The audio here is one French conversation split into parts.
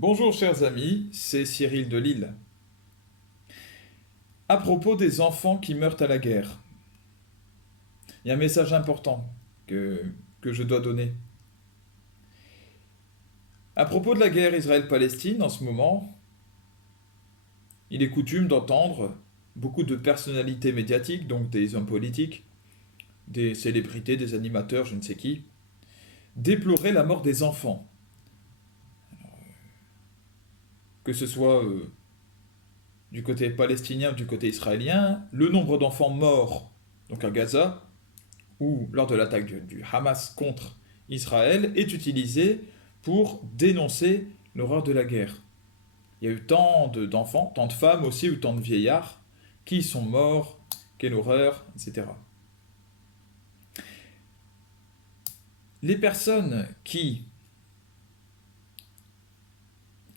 Bonjour chers amis, c'est Cyril de Lille. À propos des enfants qui meurent à la guerre, il y a un message important que, que je dois donner. À propos de la guerre Israël-Palestine, en ce moment, il est coutume d'entendre beaucoup de personnalités médiatiques, donc des hommes politiques, des célébrités, des animateurs, je ne sais qui, déplorer la mort des enfants. Que ce soit du côté palestinien ou du côté israélien, le nombre d'enfants morts donc à Gaza ou lors de l'attaque du Hamas contre Israël est utilisé pour dénoncer l'horreur de la guerre. Il y a eu d'enfants, tant de femmes aussi, ou tant de vieillards qui sont morts, quelle horreur, etc. Les personnes qui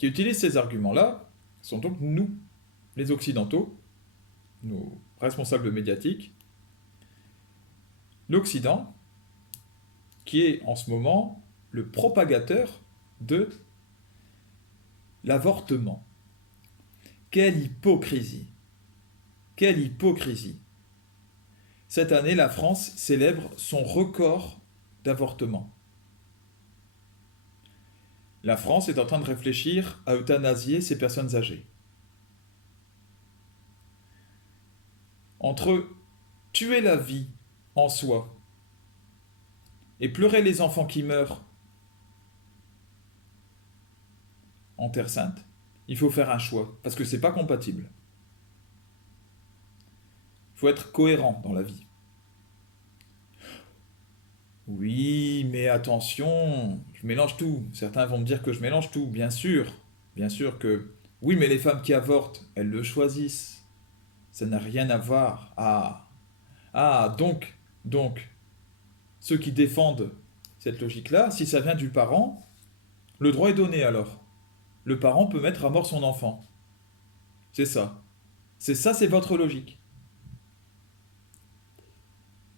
utilisent ces arguments-là sont donc nous, les Occidentaux, nos responsables médiatiques, l'Occident, qui est en ce moment le propagateur de l'avortement. Quelle hypocrisie! Quelle hypocrisie! Cette année, la France célèbre son record d'avortement. La France est en train de réfléchir à euthanasier ces personnes âgées. Entre tuer la vie en soi et pleurer les enfants qui meurent en Terre Sainte, il faut faire un choix, parce que c'est pas compatible. Il faut être cohérent dans la vie. Oui, mais attention, je mélange tout. Certains vont me dire que je mélange tout, bien sûr. Bien sûr que... Oui, mais les femmes qui avortent, elles le choisissent. Ça n'a rien à voir. Donc, ceux qui défendent cette logique-là, si ça vient du parent, le droit est donné alors. Le parent peut mettre à mort son enfant. C'est ça. C'est votre logique.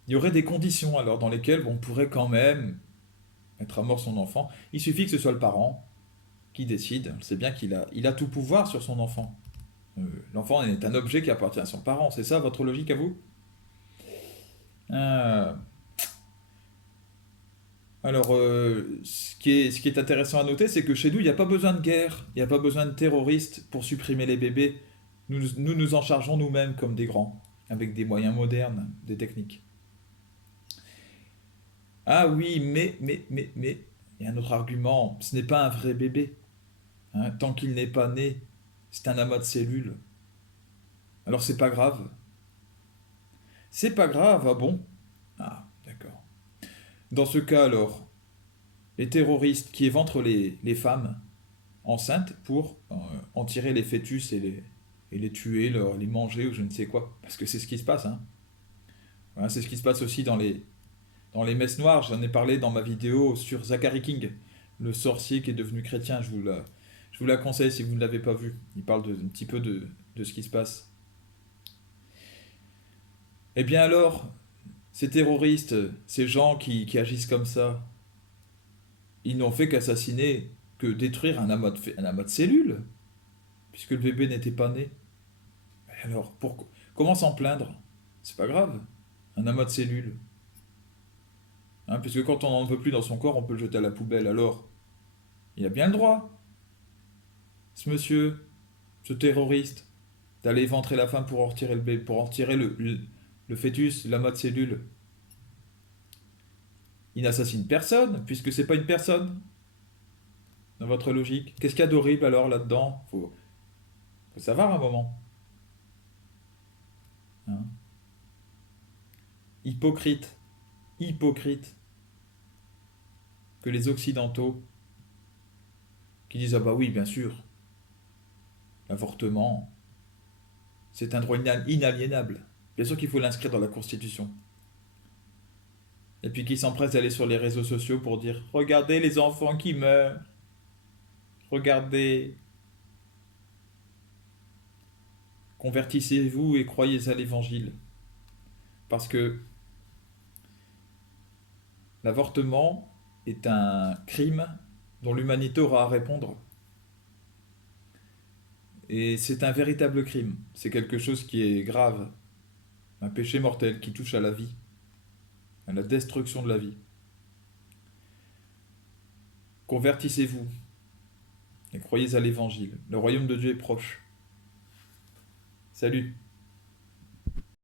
Il y aurait des conditions alors dans lesquelles on pourrait quand même mettre à mort son enfant. Il suffit que ce soit le parent qui décide. On sait bien il a tout pouvoir sur son enfant. L'enfant est un objet qui appartient à son parent. C'est ça votre logique à vous? Euh, Alors, ce qui est intéressant à noter, c'est que chez nous, il n'y a pas besoin de guerre, il n'y a pas besoin de terroristes pour supprimer les bébés. Nous en chargeons nous-mêmes comme des grands, avec des moyens modernes, des techniques. Ah oui, mais, il y a un autre argument, ce n'est pas un vrai bébé, hein. Tant qu'il n'est pas né, c'est un amas de cellules. Alors c'est pas grave. C'est pas grave, ah bon? Ah, d'accord. Dans ce cas alors, les terroristes qui éventrent les femmes enceintes pour en tirer les fœtus et les tuer, les manger ou je ne sais quoi. Parce que c'est ce qui se passe, hein. Voilà, c'est ce qui se passe aussi dans les messes noires. J'en ai parlé dans ma vidéo sur Zachary King, le sorcier qui est devenu chrétien. Je vous la conseille si vous ne l'avez pas vu. Il parle un petit peu de ce qui se passe. Eh bien alors, ces terroristes, ces gens qui agissent comme ça, ils n'ont fait qu'assassiner, que détruire un amas de cellules, puisque le bébé n'était pas né. Alors, comment s'en plaindre? C'est pas grave. Un amas de cellules. Hein, puisque quand on n'en veut plus dans son corps, on peut le jeter à la poubelle. Alors, il a bien le droit, ce monsieur, ce terroriste, d'aller éventrer la femme pour en retirer le bébé, pour en retirer le fœtus, l'amas de cellules. Il n'assassine personne, puisque c'est pas une personne, dans votre logique. Qu'est-ce qu'il y a d'horrible alors là-dedans? Faut savoir un moment. Hein. Hypocrite. Hypocrite. Que les Occidentaux qui disent ah bah oui, bien sûr, l'avortement, c'est un droit inaliénable. Bien sûr qu'il faut l'inscrire dans la Constitution. Et puis qui s'empressent d'aller sur les réseaux sociaux pour dire regardez les enfants qui meurent, regardez, convertissez-vous et croyez à l'évangile. Parce que l'avortement est un crime dont l'humanité aura à répondre. Et c'est un véritable crime. C'est quelque chose qui est grave. Un péché mortel qui touche à la vie, à la destruction de la vie. Convertissez-vous et croyez à l'évangile. Le royaume de Dieu est proche. Salut!